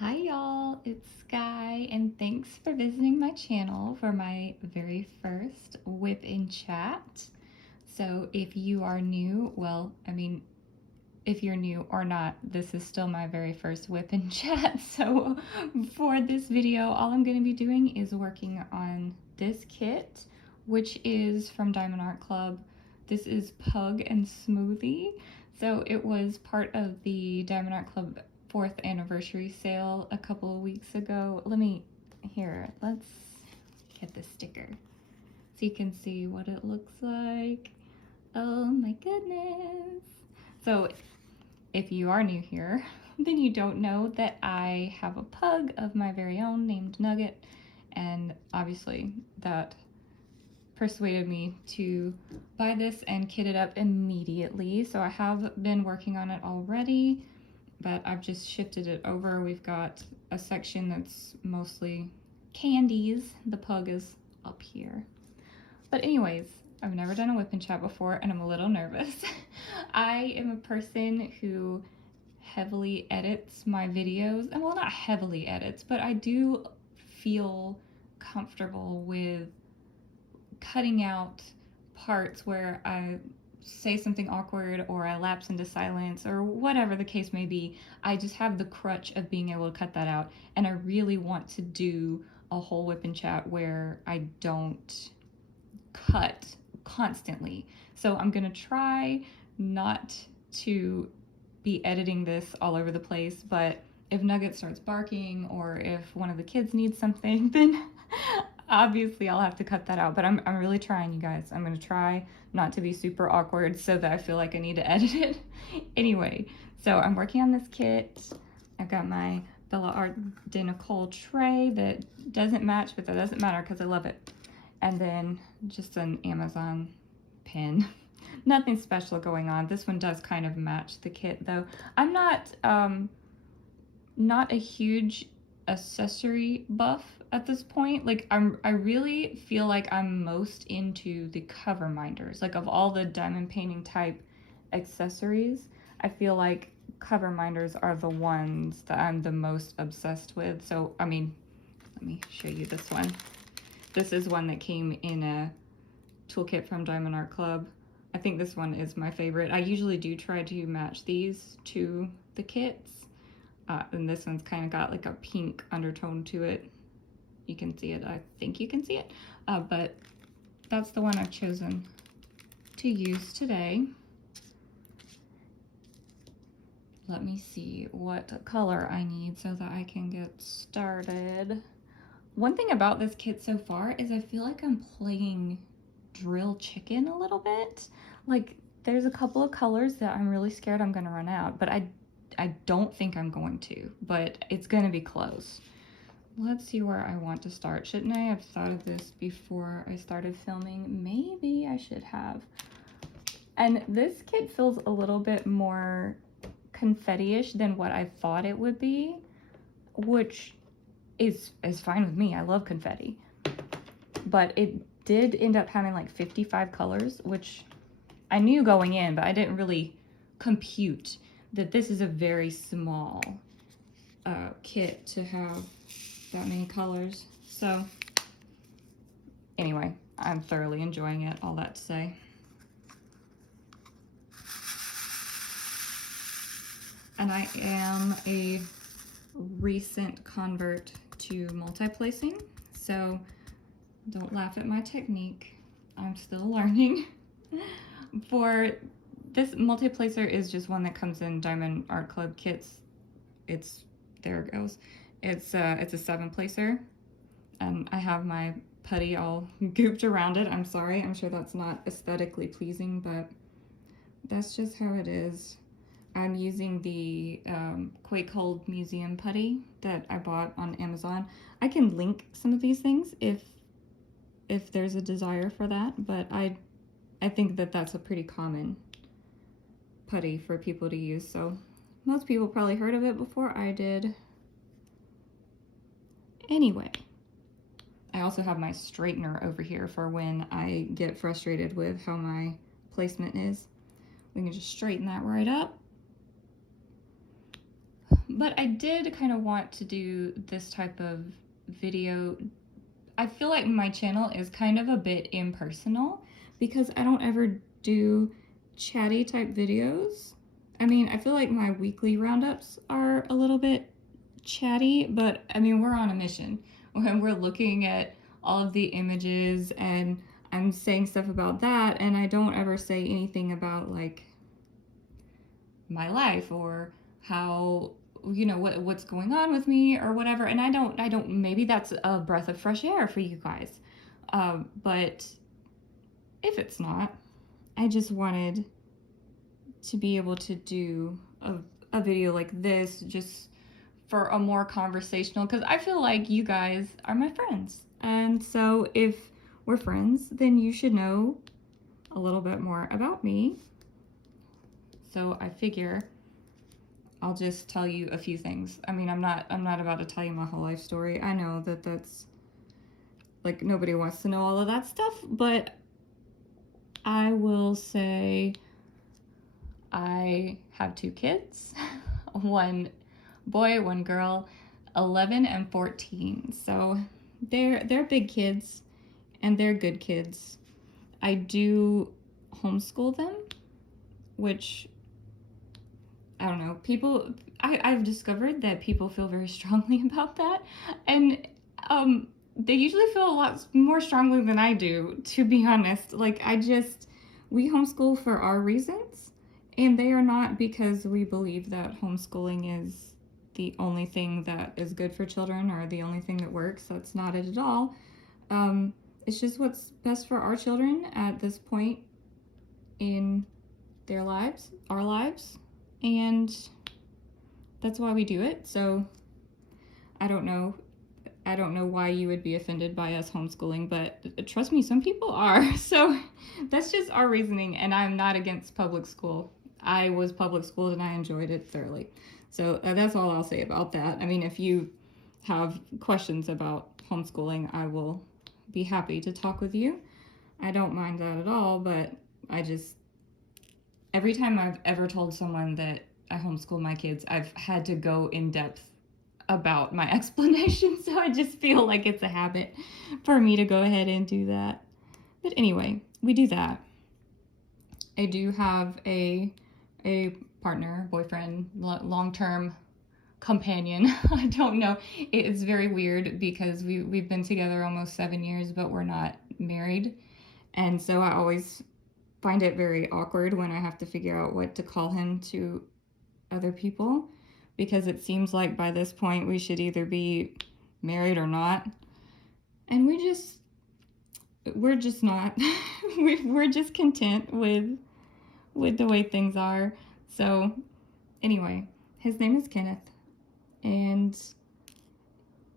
Hi y'all, it's Sky and thanks for visiting my channel for my very first whip in chat. So if you are new, if you're new or not, this is still my very first whip in chat. So for this video, all I'm going to be doing is working on this kit, which is from Diamond Art Club. This is Pug and Smoothie. So it was part of the Diamond Art Club 4th anniversary sale a couple of weeks ago. Let's get the sticker so you can see what it looks like. Oh my goodness. So if you are new here, then you don't know that I have a pug of my very own named Nugget, and obviously that persuaded me to buy this and kit it up immediately. So I have been working on it already, but I've just shifted it over. We've got a section that's mostly candies. The pug is up here. But anyways, I've never done a whip and chat before and I'm a little nervous. I am a person who heavily edits my videos, and well, not heavily edits, but I do feel comfortable with cutting out parts where I say something awkward or I lapse into silence or whatever the case may be. I just have the crutch of being able to cut that out, and I really want to do a whole whip and chat where I don't cut constantly. So I'm gonna try not to be editing this all over the place, but if Nugget starts barking or if one of the kids needs something, then obviously I'll have to cut that out. But I'm really trying, you guys. I'm gonna try not to be super awkward so that I feel like I need to edit it. Anyway, so I'm working on this kit. I've got my Bella Art de Nicole tray that doesn't match, but that doesn't matter because I love it. And then just an Amazon pin. Nothing special going on. This one does kind of match the kit though. I'm not a huge accessory buff at this point. Like I really feel like I'm most into the cover minders. Like of all the diamond painting type accessories, I feel like cover minders are the ones that I'm the most obsessed with. So I mean, let me show you this one. This is one that came in a toolkit from Diamond Art Club. I think this one is my favorite. I usually do try to match these to the kits. And this one's kind of got like a pink undertone to it. You can see it. I think you can see it. But that's the one I've chosen to use today. Let me see what color I need so that I can get started. One thing about this kit so far is I feel like I'm playing drill chicken a little bit. Like there's a couple of colors that I'm really scared I'm gonna run out, but I don't think I'm going to, but it's gonna be close. Let's see where I want to start. Shouldn't I have thought of this before I started filming? Maybe I should have. And this kit feels a little bit more confetti-ish than what I thought it would be, which is fine with me. I love confetti. But it did end up having like 55 colors, which I knew going in, but I didn't really compute that this is a very small kit to have that many colors. So anyway, I'm thoroughly enjoying it, all that to say. And I am a recent convert to multi-placing, so don't laugh at my technique. I'm still learning. For this multi-placer is just one that comes in Diamond Art Club kits. There it goes. It's a 7-placer. I have my putty all gooped around it. I'm sorry. I'm sure that's not aesthetically pleasing, but that's just how it is. I'm using the Quake Hold Museum putty that I bought on Amazon. I can link some of these things if there's a desire for that, but I think that that's a pretty common putty for people to use, so most people probably heard of it before I did. Anyway, I also have my straightener over here for when I get frustrated with how my placement is. We can just straighten that right up. But I did kind of want to do this type of video. I feel like my channel is kind of a bit impersonal because I don't ever do chatty type videos. I mean, I feel like my weekly roundups are a little bit chatty, but I mean, we're on a mission. When we're looking at all of the images and I'm saying stuff about that, and I don't ever say anything about like my life or how, you know, what's going on with me or whatever. And I don't maybe that's a breath of fresh air for you guys, but if it's not, I just wanted to be able to do a video like this just for a more conversational, because I feel like you guys are my friends, and so if we're friends, then you should know a little bit more about me. So I figure I'll just tell you a few things. I mean, I'm not about to tell you my whole life story. I know that that's like nobody wants to know all of that stuff, but I will say I have 2 kids, one boy, one girl, 11 and 14. So they're big kids and they're good kids. I do homeschool them, which I don't know, I've discovered that people feel very strongly about that, and they usually feel a lot more strongly than I do, to be honest. Like, we homeschool for our reasons, and they are not because we believe that homeschooling is the only thing that is good for children or the only thing that works. That's not it at all. It's just what's best for our children at this point in their lives, our lives, and that's why we do it. So I don't know why you would be offended by us homeschooling, but trust me, some people are. So that's just our reasoning, and I'm not against public school. I was public schooled and I enjoyed it thoroughly. So that's all I'll say about that. I mean, if you have questions about homeschooling, I will be happy to talk with you. I don't mind that at all, but every time I've ever told someone that I homeschool my kids, I've had to go in depth about my explanation, so I just feel like it's a habit for me to go ahead and do that. But anyway, we do that. I do have a partner, boyfriend, long-term companion. I don't know. It's very weird because we've been together almost 7 years, but we're not married. And so I always find it very awkward when I have to figure out what to call him to other people, because it seems like by this point we should either be married or not. And we're just not. We're just content with the way things are. So anyway, his name is Kenneth, and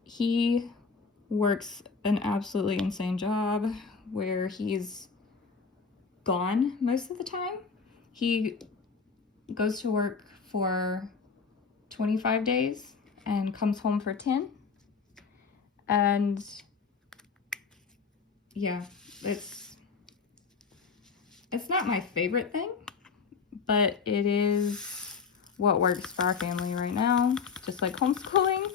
he works an absolutely insane job where he's gone most of the time. He goes to work for 25 days and comes home for 10. And yeah, it's not my favorite thing, but it is what works for our family right now, just like homeschooling.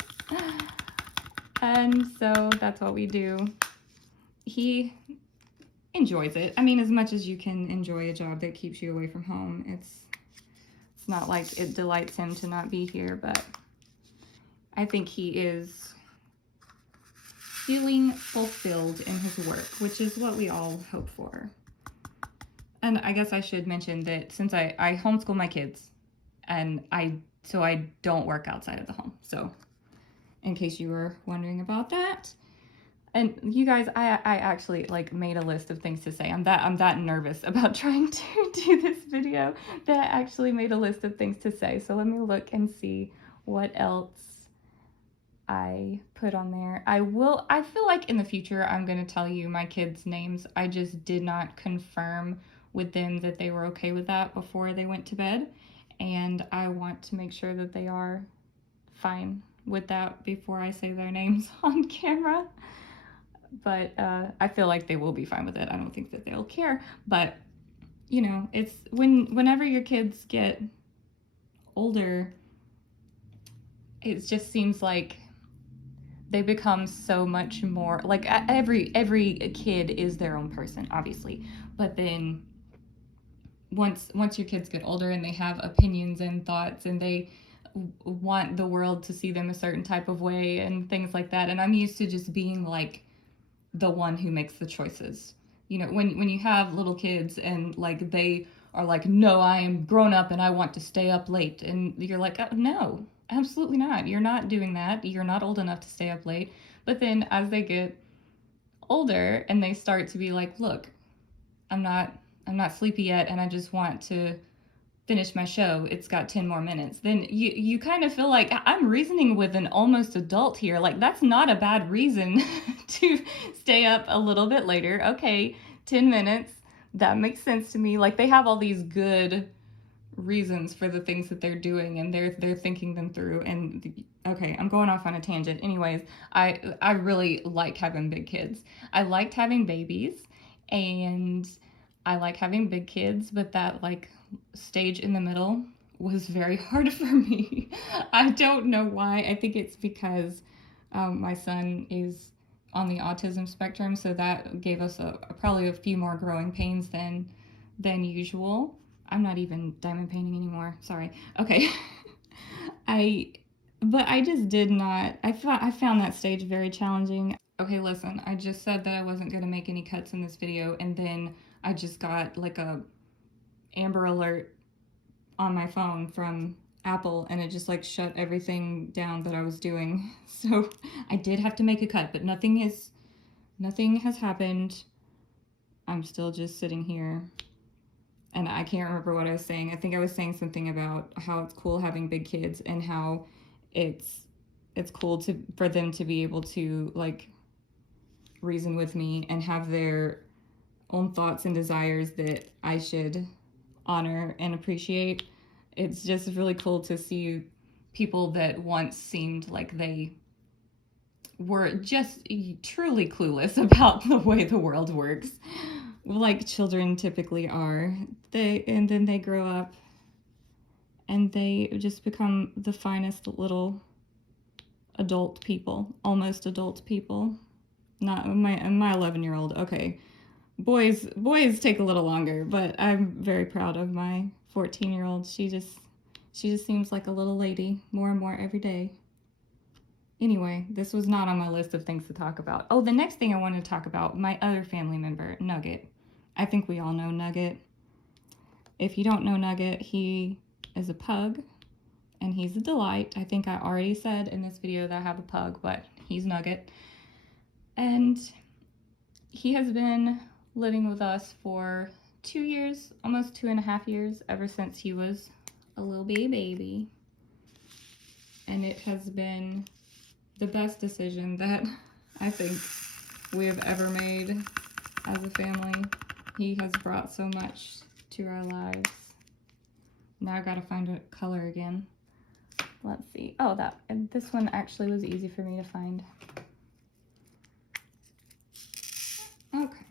And so that's what we do. He enjoys it. I mean, as much as you can enjoy a job that keeps you away from home. It's not like it delights him to not be here, but I think he is feeling fulfilled in his work, which is what we all hope for. And I guess I should mention that since I homeschool my kids, and I don't work outside of the home. So in case you were wondering about that. And you guys, I actually like made a list of things to say. I'm that nervous about trying to do this video that I actually made a list of things to say. So let me look and see what else I put on there. I feel like in the future I'm going to tell you my kids' names. I just did not confirm with them that they were okay with that before they went to bed. And I want to make sure that they are fine with that before I say their names on camera. But I feel like they will be fine with it. I don't think that they'll care. But, you know, it's whenever your kids get older, it just seems like they become so much more like every kid is their own person, obviously, but then once your kids get older and they have opinions and thoughts and they want the world to see them a certain type of way and things like that, and I'm used to just being like the one who makes the choices. You know, when you have little kids and like they are like, no, I am grown up and I want to stay up late, and you're like, no, absolutely not, you're not doing that, you're not old enough to stay up late. But then as they get older and they start to be like, look, i'm not I'm not sleepy yet and I just want to finish my show, it's got 10 more minutes, then you kind of feel like I'm reasoning with an almost adult here. Like, that's not a bad reason to stay up a little bit later. Okay, 10 minutes, that makes sense to me. Like, they have all these good reasons for the things that they're doing, and they're thinking them through. And okay, I'm going off on a tangent. Anyways, I really like having big kids. I liked having babies, and I like having big kids, but that like stage in the middle was very hard for me. I don't know why. I think it's because my son is on the autism spectrum, so that gave us probably a few more growing pains than usual. I'm not even diamond painting anymore. Sorry. Okay. I but I just did not. I found that stage very challenging. Okay, listen. I just said that I wasn't going to make any cuts in this video, and then I just got like a Amber Alert on my phone from Apple, and it just like shut everything down that I was doing. So I did have to make a cut, but nothing has happened. I'm still just sitting here, and I can't remember what I was saying. I think I was saying something about how it's cool having big kids and how it's cool for them to be able to like reason with me and have their own thoughts and desires that I should honor and appreciate. It's just really cool to see people that once seemed like they were just truly clueless about the way the world works, like children typically are. And then they grow up and they just become the finest little adult people, almost adult people. Not my 11-year-old. Okay, boys take a little longer, but I'm very proud of my 14-year-old. She just seems like a little lady more and more every day. Anyway, this was not on my list of things to talk about. Oh, the next thing I wanted to talk about, my other family member, Nugget. I think we all know Nugget. If you don't know Nugget, he is a pug, and he's a delight. I think I already said in this video that I have a pug, but he's Nugget. And he has been living with us for 2 years, almost 2.5 years, ever since he was a little baby. And it has been the best decision that I think we have ever made as a family. He has brought so much to our lives. Now I gotta find a color again. Let's see. Oh, and this one actually was easy for me to find. Okay.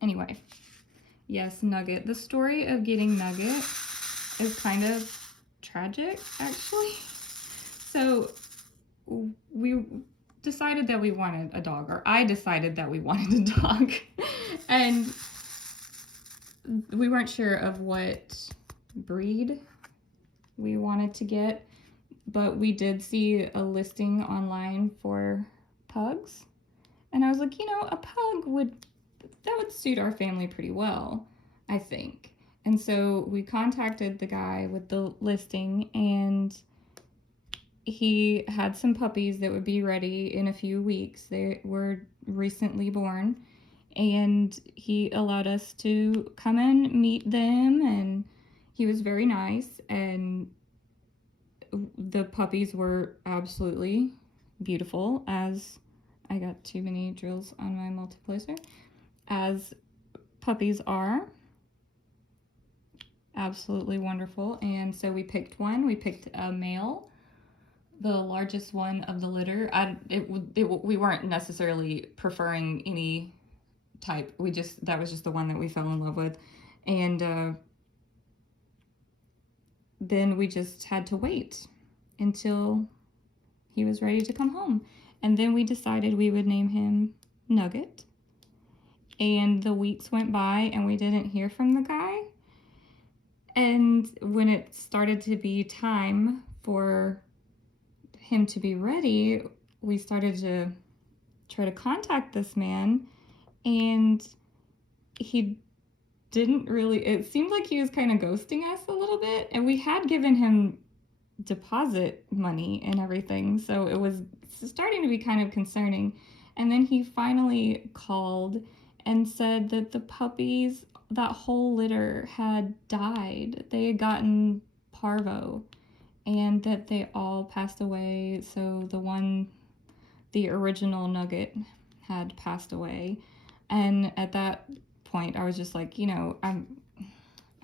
Anyway, yes, Nugget. The story of getting Nugget is kind of tragic, actually. So we decided that we wanted a dog, or I decided that we wanted a dog, and we weren't sure of what breed we wanted to get, but we did see a listing online for pugs, and I was like, a pug would suit our family pretty well, I think. And so we contacted the guy with the listing, and he had some puppies that would be ready in a few weeks. They were recently born, and he allowed us to come and meet them, and he was very nice, and the puppies were absolutely beautiful, as I got too many drills on my multiplacer, as puppies are. Absolutely wonderful. And so we picked one. We picked a male, the largest one of the litter. We weren't necessarily preferring any type. That was just the one that we fell in love with. And then we just had to wait until he was ready to come home. And then we decided we would name him Nugget. And the weeks went by and we didn't hear from the guy. And when it started to be time for him to be ready, we started to try to contact this man, and he didn't really, it seemed like he was kind of ghosting us a little bit, and we had given him deposit money and everything, so it was starting to be kind of concerning. And then he finally called and said that the puppies, that whole litter, had died. They had gotten parvo, and that they all passed away. So the original Nugget had passed away. And at that point I was just like, I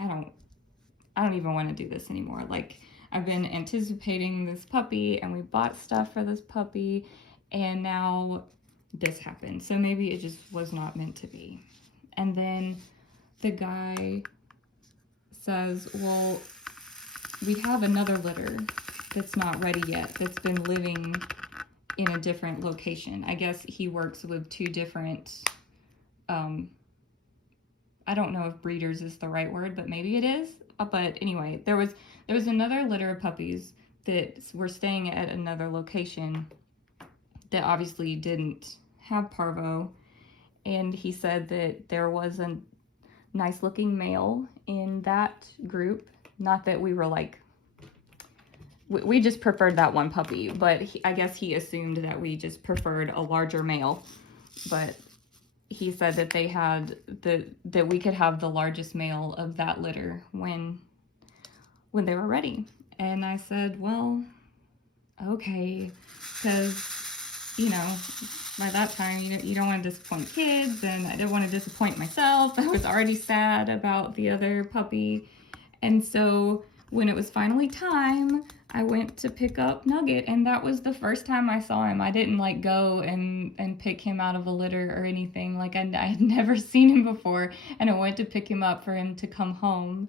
don't even want to do this anymore. Like, I've been anticipating this puppy, and we bought stuff for this puppy, and now this happened. So maybe it just was not meant to be. And then the guy says, well, we have another litter that's not ready yet, that's been living in a different location. I guess he works with two different, I don't know if breeders is the right word, but maybe it is. But anyway, there was another litter of puppies that were staying at another location that obviously didn't have parvo. And he said that there was a nice looking male in that group. Not that we were like, we just preferred that one puppy, but I guess he assumed that we just preferred a larger male. But he said that they had that we could have the largest male of that litter when they were ready. And I said, well, okay, because by that time you don't want to disappoint kids, and I didn't want to disappoint myself. I was already sad about the other puppy. And so when it was finally time, I went to pick up Nugget, and that was the first time I saw him. I didn't like go and pick him out of a litter or anything. Like, I had never seen him before, and I went to pick him up for him to come home.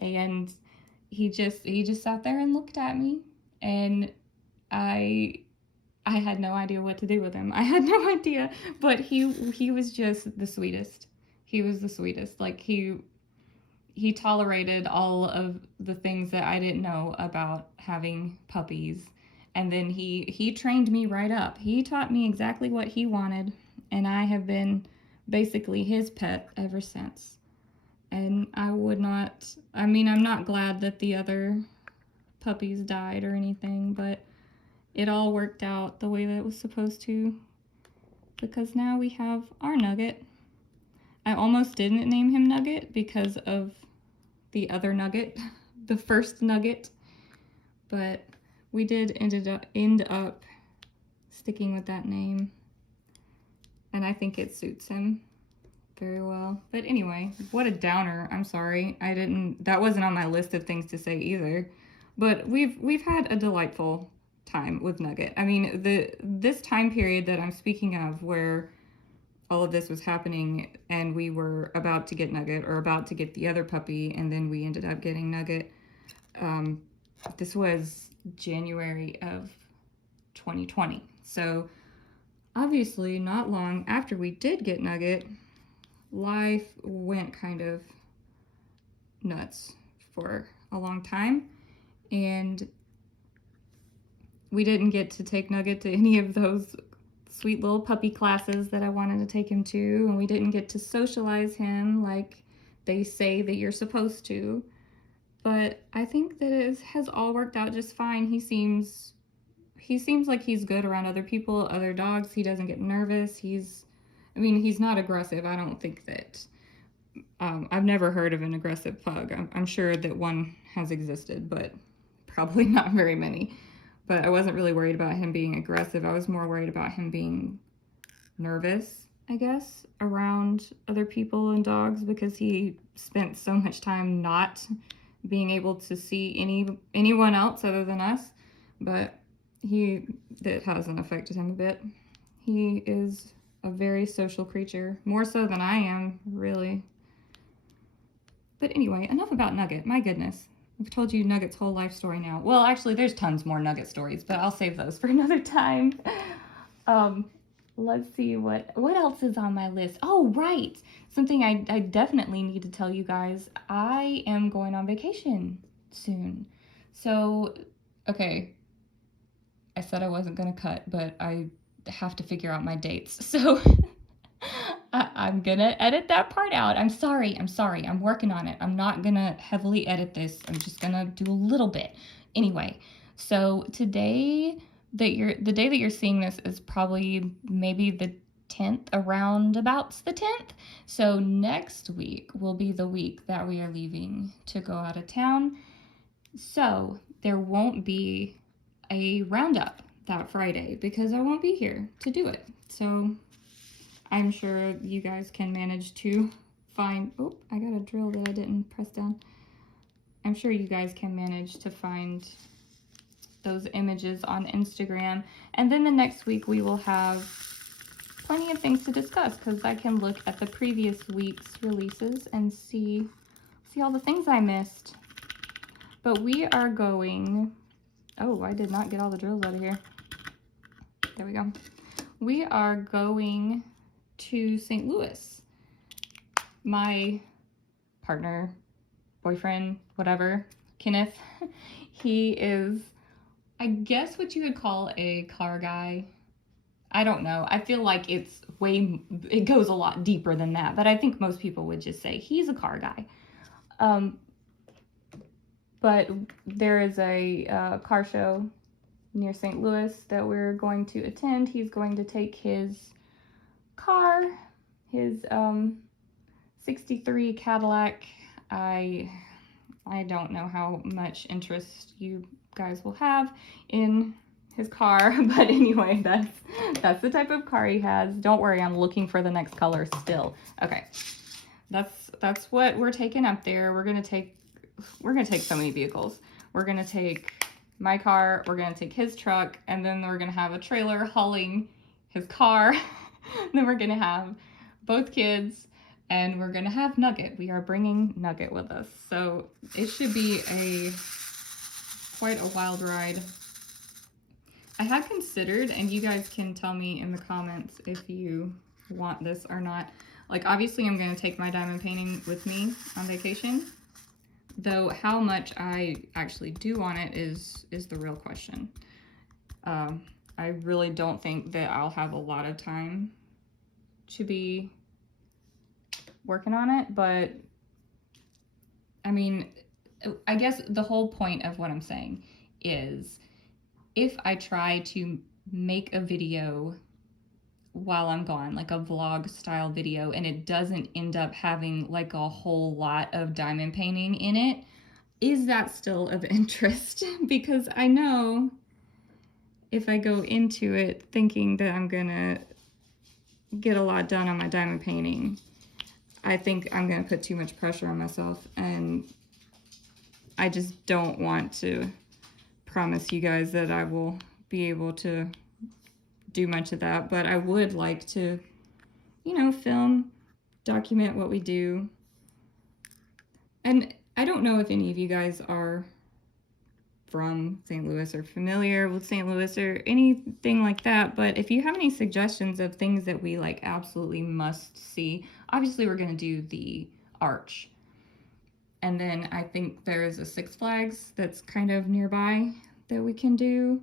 And he just sat there and looked at me, and I had no idea what to do with him. I had no idea, but he was just the sweetest. He was the sweetest. Like, he tolerated all of the things that I didn't know about having puppies. And then he trained me right up. He taught me exactly what he wanted, and I have been basically his pet ever since. And I'm not glad that the other puppies died or anything, but it all worked out the way that it was supposed to, because now we have our Nugget. I almost didn't name him Nugget because of the other Nugget, the first Nugget, but we did end up sticking with that name, and I think it suits him very well. But anyway, what a downer. I'm sorry. That wasn't on my list of things to say either. But we've had a delightful time with Nugget. I mean, this time period that I'm speaking of, where all of this was happening and we were about to get Nugget, or about to get the other puppy, and then we ended up getting Nugget. This was January of 2020. So obviously not long after we did get Nugget, life went kind of nuts for a long time, and we didn't get to take Nugget to any of those sweet little puppy classes that I wanted to take him to, and we didn't get to socialize him like they say that you're supposed to. But I think that it has all worked out just fine. He seems like he's good around other people, other dogs. He doesn't get nervous. He's not aggressive. I don't think that, I've never heard of an aggressive pug. I'm sure that one has existed, but probably not very many. But I wasn't really worried about him being aggressive. I was more worried about him being nervous, I guess, around other people and dogs, because he spent so much time not being able to see anyone else other than us. But that hasn't affected him a bit. He is a very social creature, more so than I am, really. But anyway, enough about Nugget. My goodness. I've told you Nugget's whole life story now. Well, actually, there's tons more Nugget stories, but I'll save those for another time. Um, let's see what else is on my list. Oh, right. Something I definitely need to tell you guys. I am going on vacation soon. So, okay, I said I wasn't going to cut, but I have to figure out my dates. So I'm going to edit that part out. I'm sorry. I'm working on it. I'm not going to heavily edit this. I'm just going to do a little bit. Anyway, so the day that you're seeing this is probably maybe the 10th, around about the 10th. So next week will be the week that we are leaving to go out of town. So there won't be a roundup that Friday because I won't be here to do it. So I'm sure you guys can manage to find, oh, I got a drill that I didn't press down. I'm sure you guys can manage to find those images on Instagram. And then the next week we will have plenty of things to discuss because I can look at the previous week's releases and see all the things I missed. But we are going, oh, I did not get all the drills out of here. There we go. We are going to St. Louis. My partner, boyfriend, whatever, Kenneth, he is, I guess what you would call a car guy. I don't know. I feel like it goes a lot deeper than that, but I think most people would just say he's a car guy. But there is a car show near St. Louis that we're going to attend. He's going to take his car, his 63 Cadillac. I don't know how much interest you guys will have in his car, but anyway, that's the type of car he has. Don't worry, I'm looking for the next color still. Okay, that's what we're taking up there. We're gonna take so many vehicles. We're gonna take my car, we're gonna take his truck, and then we're gonna have a trailer hauling his car. Then we're gonna have both kids, and we're gonna have Nugget. We are bringing Nugget with us, so it should be quite a wild ride. I had considered, and you guys can tell me in the comments if you want this or not. Like, obviously I'm gonna take my diamond painting with me on vacation, though how much I actually do on it is the real question. I really don't think that I'll have a lot of time to be working on it, but I mean, I guess the whole point of what I'm saying is if I try to make a video while I'm gone, like a vlog style video, and it doesn't end up having like a whole lot of diamond painting in it, is that still of interest? Because I know if I go into it thinking that I'm gonna get a lot done on my diamond painting, I think I'm gonna put too much pressure on myself, and I just don't want to promise you guys that I will be able to do much of that, but I would like to, you know, film, document what we do. And I don't know if any of you guys are from St. Louis or familiar with St. Louis or anything like that, but if you have any suggestions of things that we like absolutely must see, obviously we're going to do the arch. And then I think there's a Six Flags that's kind of nearby that we can do.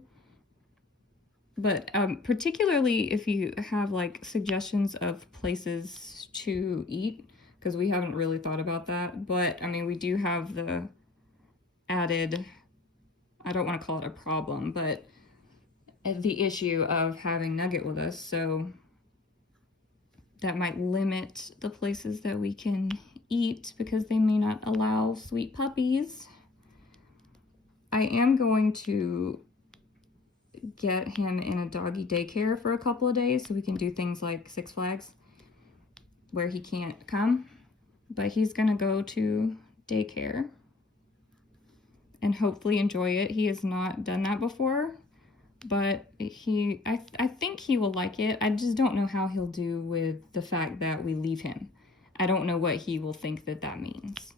But particularly if you have like suggestions of places to eat, because we haven't really thought about that. But I mean, we do have the added, I don't want to call it a problem, but the issue of having Nugget with us. So that might limit the places that we can eat because they may not allow sweet puppies. I am going to get him in a doggy daycare for a couple of days so we can do things like Six Flags where he can't come, but he's gonna go to daycare and hopefully enjoy it. He has not done that before, but I think he will like it. I just don't know how he'll do with the fact that we leave him. I don't know what he will think that means,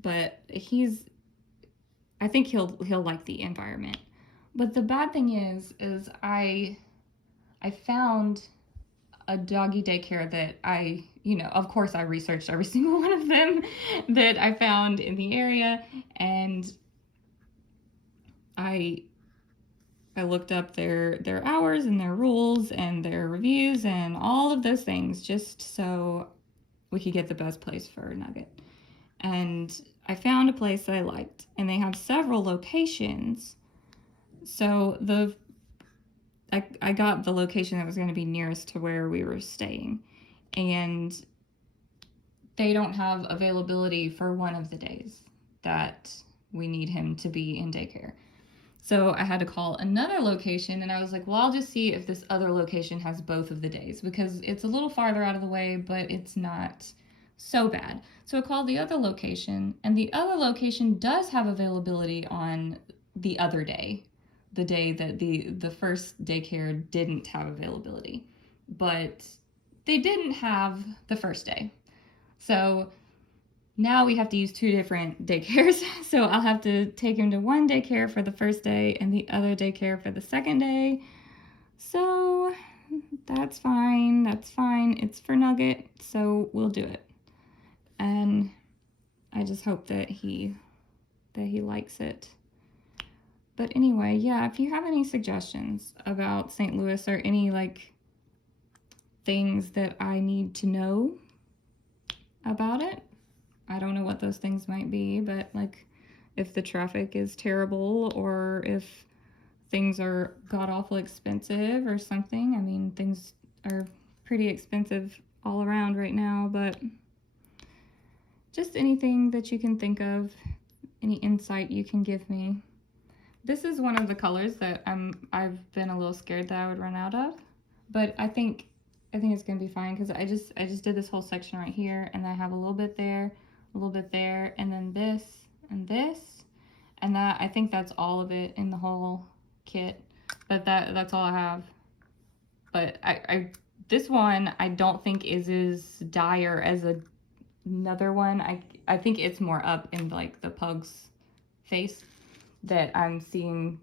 but he's I think he'll like the environment. But the bad thing is I found a doggy daycare that of course I researched every single one of them that I found in the area, and I looked up their hours and their rules and their reviews and all of those things just so we could get the best place for Nugget. And I found a place that I liked, and they have several locations. So I got the location that was going to be nearest to where we were staying, and they don't have availability for one of the days that we need him to be in daycare. So I had to call another location, and I was like, well, I'll just see if this other location has both of the days, because it's a little farther out of the way, but it's not so bad. So I called the other location, and the other location does have availability on the other day, the day that the first daycare didn't have availability. But they didn't have the first day. So now we have to use 2 different daycares. So I'll have to take him to one daycare for the first day and the other daycare for the second day. So that's fine. That's fine. It's for Nugget, so we'll do it. And I just hope that he likes it. But anyway, yeah, if you have any suggestions about St. Louis or any things that I need to know about it, I don't know what those things might be, but if the traffic is terrible or if things are god-awful expensive or something. I mean, things are pretty expensive all around right now, but just anything that you can think of, any insight you can give me. This is one of the colors that I've been a little scared that I would run out of, but I think it's gonna be fine, because I just did this whole section right here, and I have a little bit there, a little bit there, and then this and this, and that, I think that's all of it in the whole kit. But that's all I have. But I this one I don't think is as dire as another one. I think it's more up in the pug's face that I'm seeing,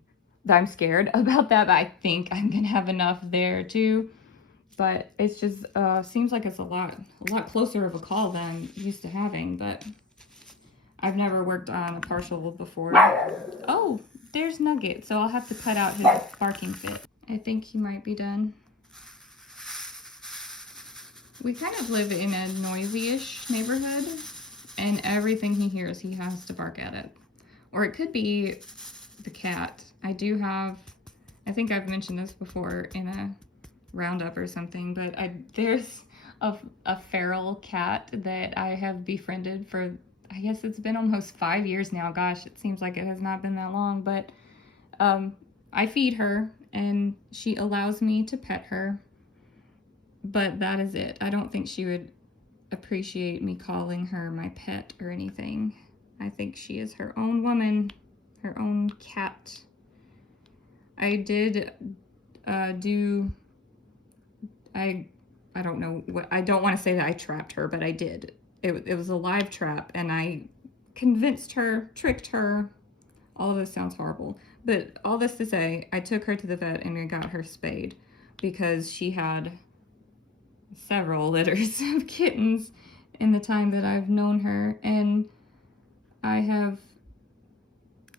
that I'm scared about that, but I think I'm gonna have enough there too. But it's just seems like it's a lot closer of a call than I'm used to having, but I've never worked on a partial before. Oh, there's Nugget, so I'll have to cut out his barking fit. I think he might be done. We kind of live in a noisy-ish neighborhood, and everything he hears, he has to bark at it. Or it could be the cat. I think I've mentioned this before in a roundup or something, but there's a feral cat that I have befriended for, I guess it's been almost 5 years now. Gosh, it seems like it has not been that long, but I feed her and she allows me to pet her, but that is it. I don't think she would appreciate me calling her my pet or anything. I think she is her own woman, her own cat. I did I don't know what, I don't want to say that I trapped her, but I did. It was a live trap, and I convinced her, tricked her. All of this sounds horrible, but all this to say, I took her to the vet and I got her spayed because she had several litters of kittens in the time that I've known her, and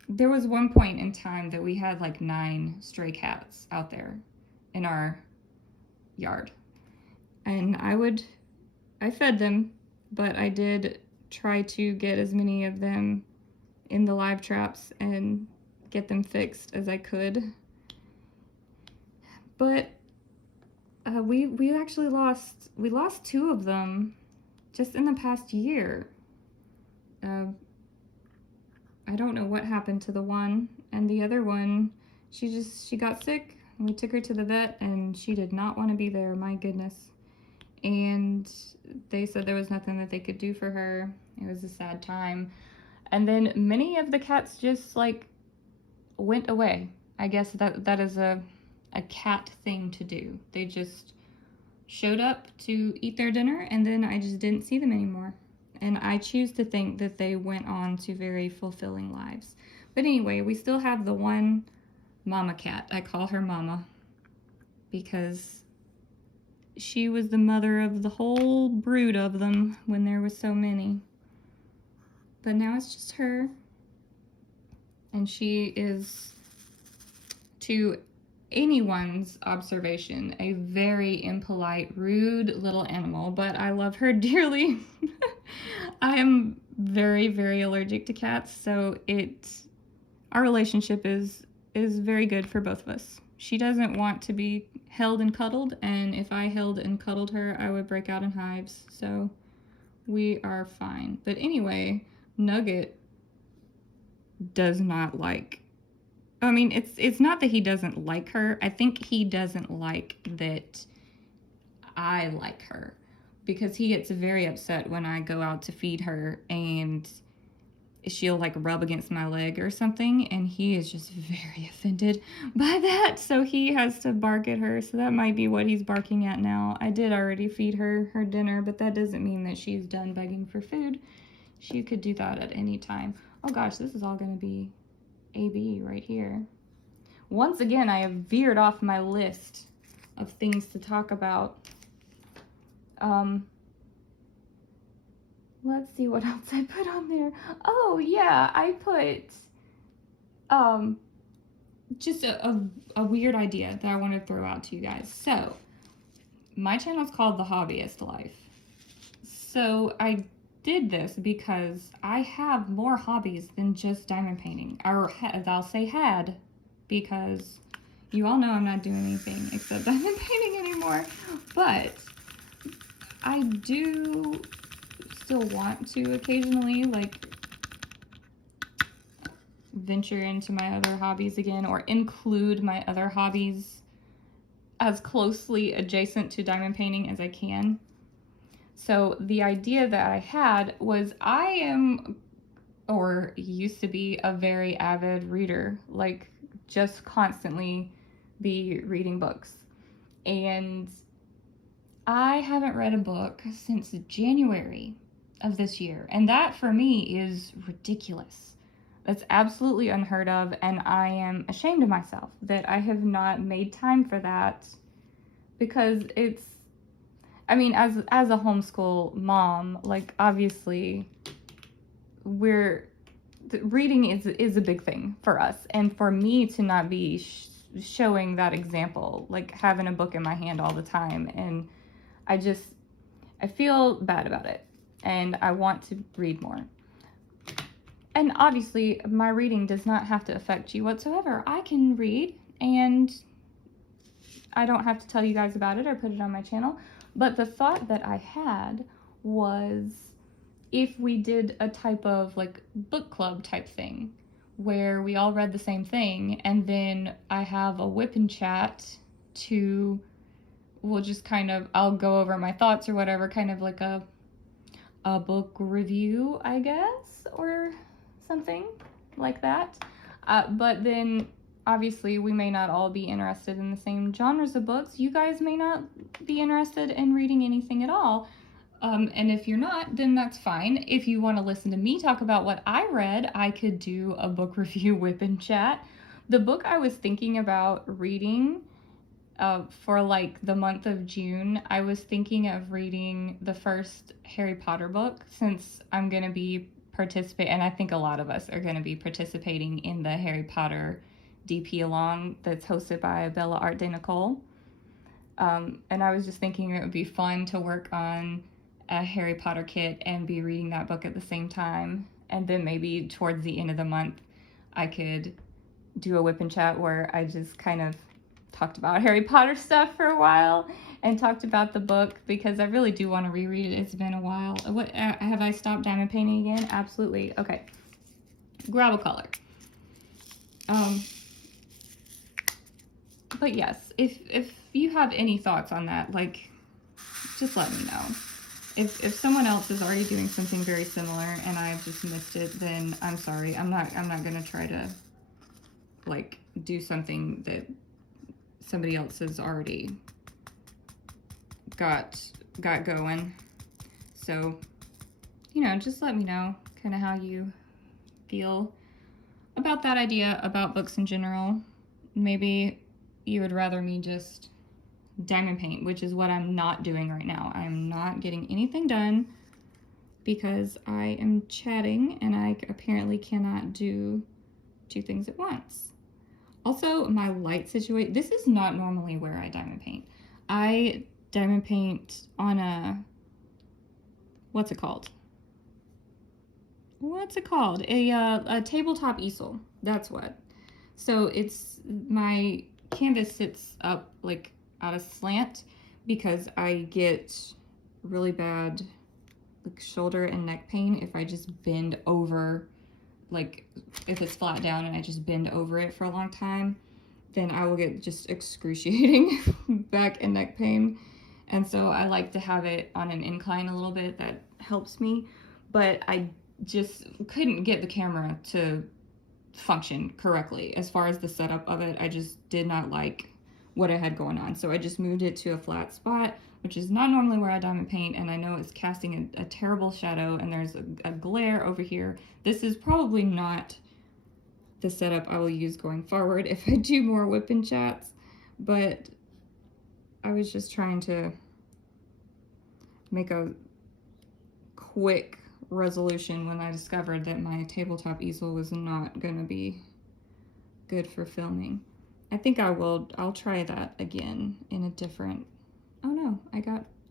there was one point in time that we had 9 stray cats out there in our yard, and I fed them, but I did try to get as many of them in the live traps and get them fixed as I could. But we actually lost 2 of them just in the past year. I don't know what happened to the one, and the other one, she got sick, and we took her to the vet, and she did not want to be there, my goodness. And they said there was nothing that they could do for her. It was a sad time. And then many of the cats just went away. I guess that is a cat thing to do. They just showed up to eat their dinner, and then I just didn't see them anymore. And I choose to think that they went on to very fulfilling lives. But anyway, we still have the one mama cat. I call her Mama because she was the mother of the whole brood of them when there was so many. But now it's just her. And she is, to anyone's observation, a very impolite, rude little animal, but I love her dearly. I am very, very allergic to cats, so our relationship is very good for both of us. She doesn't want to be held and cuddled, and if I held and cuddled her, I would break out in hives, so we are fine. But anyway, Nugget does not like, I mean, it's not that he doesn't like her. I think he doesn't like that I like her, because he gets very upset when I go out to feed her and she'll like rub against my leg or something, and he is just very offended by that, so he has to bark at her. So that might be what he's barking at now. I did already feed her dinner, but that doesn't mean that she's done begging for food. She could do that at any time. Oh gosh, this is all going to be AB right here. Once again, I have veered off my list of things to talk about. Let's see what else I put on there. Oh yeah, I put just a weird idea that I want to throw out to you guys. So my channel is called The Hobbyist Life. So I did this because I have more hobbies than just diamond painting. Or I'll say had, because you all know I'm not doing anything except diamond painting anymore. But I do still want to occasionally like venture into my other hobbies again, or include my other hobbies as closely adjacent to diamond painting as I can. So the idea that I had was, I am, or used to be, a very avid reader, like just constantly be reading books. And I haven't read a book since January of this year. And that for me is ridiculous. That's absolutely unheard of. And I am ashamed of myself that I have not made time for that, because it's, I mean, as a homeschool mom, like obviously reading is a big thing for us. And for me to not be showing that example, like having a book in my hand all the time, and I feel bad about it, and I want to read more. And obviously, my reading does not have to affect you whatsoever. I can read, and I don't have to tell you guys about it or put it on my channel. But the thought that I had was, if we did a type of like book club type thing, where we all read the same thing, and then I have a whip and chat to, we'll just kind of, I'll go over my thoughts or whatever, kind of like a book review, I guess, or something like that. But then obviously we may not all be interested in the same genres of books. You guys may not be interested in reading anything at all. And if you're not, then that's fine. If you want to listen to me talk about what I read, I could do a book review whip and chat. The book I was thinking about reading for like the month of June, I was thinking of reading the first Harry Potter book, since I'm going to be participating, and I think a lot of us are going to be participating in the Harry Potter DP along that's hosted by Bella Art de Nicole. And I was just thinking it would be fun to work on a Harry Potter kit and be reading that book at the same time. And then maybe towards the end of the month, I could do a whip and chat where I just kind of talked about Harry Potter stuff for a while and talked about the book, because I really do want to reread it. It's been a while. What have I stopped diamond painting again? Absolutely. Okay. Grab a color. But yes, if you have any thoughts on that, like, just let me know. If someone else is already doing something very similar and I've just missed it, then I'm sorry. I'm not gonna try to like do something that somebody else has already got going. So, just let me know kind of how you feel about that idea about books in general. Maybe you would rather me just diamond paint, which is what I'm not doing right now. I am not getting anything done because I am chatting and I apparently cannot do two things at once. Also, my light situation, this is not normally where I diamond paint. I diamond paint on a, what's it called? A tabletop easel. That's what. So it's, my canvas sits up like at a slant because I get really bad like shoulder and neck pain if I just bend over, like if it's flat down and I just bend over it for a long time, then I will get just excruciating back and neck pain. And so I like to have it on an incline a little bit. That helps me. But I just couldn't get the camera to function correctly as far as the setup of it. I just did not like what I had going on. So I just moved it to a flat spot, which is not normally where I diamond paint, and I know it's casting a terrible shadow, and there's a glare over here. This is probably not the setup I will use going forward if I do more whip and chats, but I was just trying to make a quick resolution when I discovered that my tabletop easel was not going to be good for filming. I think I'll try that again in a different, oh no,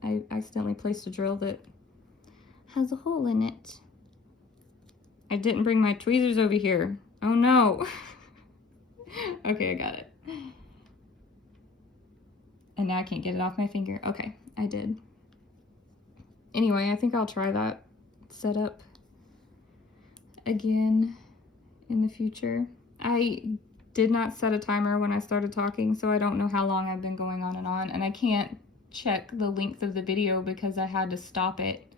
I accidentally placed a drill that has a hole in it. I didn't bring my tweezers over here. Oh no. Okay, I got it. And now I can't get it off my finger. Okay, I did. Anyway, I think I'll try that setup again in the future. I did not set a timer when I started talking, so I don't know how long I've been going on, and I can't check the length of the video because I had to stop it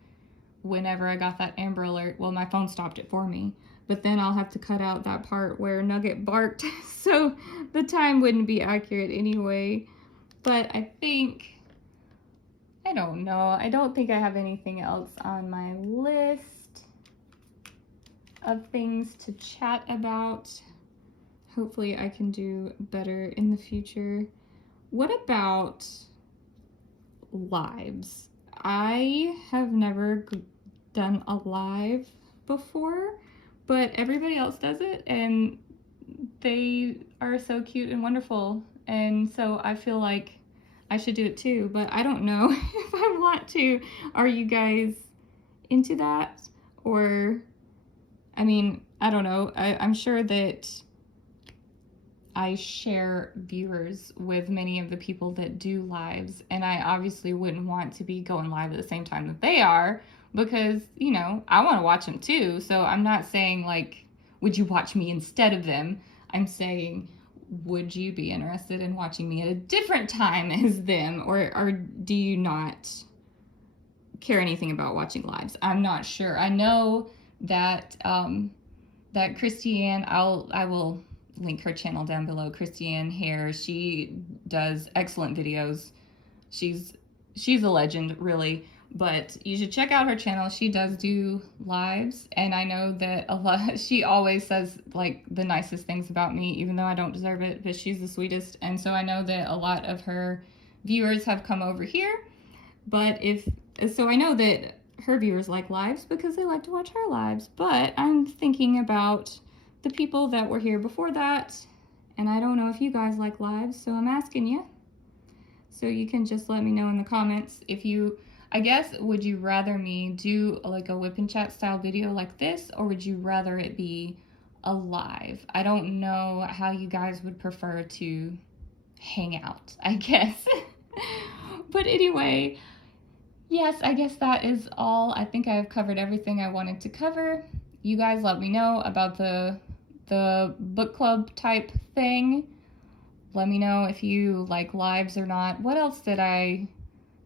whenever I got that Amber Alert. Well, my phone stopped it for me, but then I'll have to cut out that part where Nugget barked, so the time wouldn't be accurate anyway. But I think, I don't know, I don't think I have anything else on my list of things to chat about. Hopefully I can do better in the future. What about lives? I have never done a live before, but everybody else does it and they are so cute and wonderful, and so I feel like I should do it too, but I don't know if I want to. Are you guys into that? Or, I mean, I don't know. I'm sure that I share viewers with many of the people that do lives, and I obviously wouldn't want to be going live at the same time that they are, because, you know, I want to watch them too. So I'm not saying like, would you watch me instead of them? I'm saying, would you be interested in watching me at a different time as them, or do you not care anything about watching lives? I'm not sure. I know that that Christianne, I will link her channel down below, Christianne Hare. She does excellent videos. She's a legend, really. But you should check out her channel. She does do lives, and I know that a lot, she always says like the nicest things about me, even though I don't deserve it, but she's the sweetest. And so I know that a lot of her viewers have come over here, so I know that her viewers like lives because they like to watch her lives. But I'm thinking about the people that were here before that, and I don't know if you guys like lives, so I'm asking you. So you can just let me know in the comments if you, I guess, would you rather me do like a whip and chat style video like this, or would you rather it be a live? I don't know how you guys would prefer to hang out, I guess. But anyway, yes, I guess that is all. I think I have covered everything I wanted to cover. You guys let me know about the book club type thing. Let me know if you like lives or not. What else did I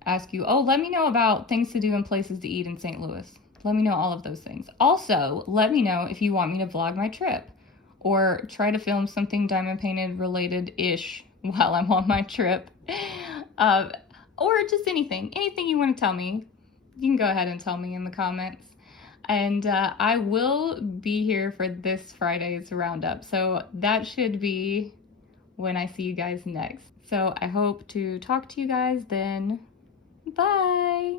ask you? Oh, let me know about things to do and places to eat in St. Louis. Let me know all of those things. Also, let me know if you want me to vlog my trip or try to film something diamond painted related-ish while I'm on my trip. Or just anything you want to tell me. You can go ahead and tell me in the comments. And I will be here for this Friday's roundup. So that should be when I see you guys next. So I hope to talk to you guys then. Bye.